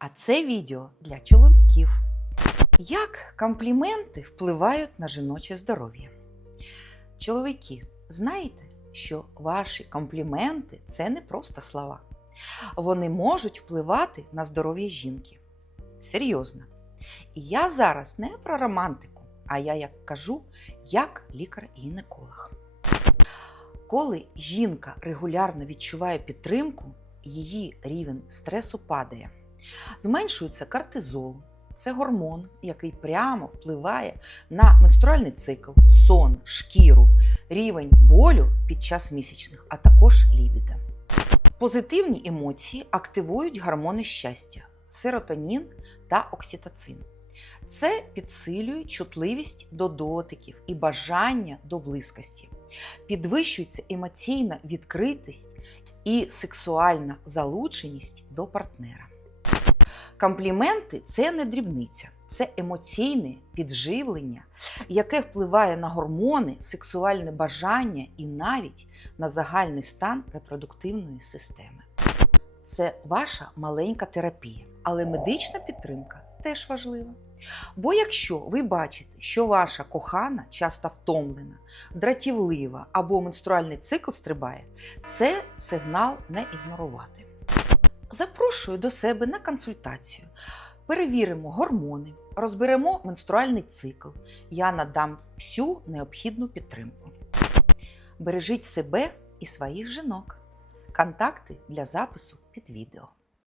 А це відео для чоловіків. Як компліменти впливають на жіноче здоров'я? Чоловіки, знаєте, що ваші компліменти це не просто слова. Вони можуть впливати на здоров'я жінки. Серйозно. І я зараз не про романтику, а я як кажу, як лікар-гінеколог. Коли жінка регулярно відчуває підтримку, її рівень стресу падає. Зменшується кортизол. Це гормон, який прямо впливає на менструальний цикл, сон, шкіру, рівень болю під час місячних, а також лібіда. Позитивні емоції активують гормони щастя, серотонін та окситоцин. Це підсилює чутливість до дотиків і бажання до близькості. Підвищується емоційна відкритість і сексуальна залученість до партнера. Компліменти це не дрібниця, це емоційне підживлення, яке впливає на гормони, сексуальне бажання і навіть на загальний стан репродуктивної системи. Це ваша маленька терапія, але медична підтримка теж важлива. Бо якщо ви бачите, що ваша кохана часто втомлена, дратівлива або менструальний цикл стрибає, це сигнал не ігнорувати. Запрошую до себе на консультацію. Перевіримо гормони, розберемо менструальний цикл. Я надам всю необхідну підтримку. Бережіть себе і своїх жінок. Контакти для запису під відео.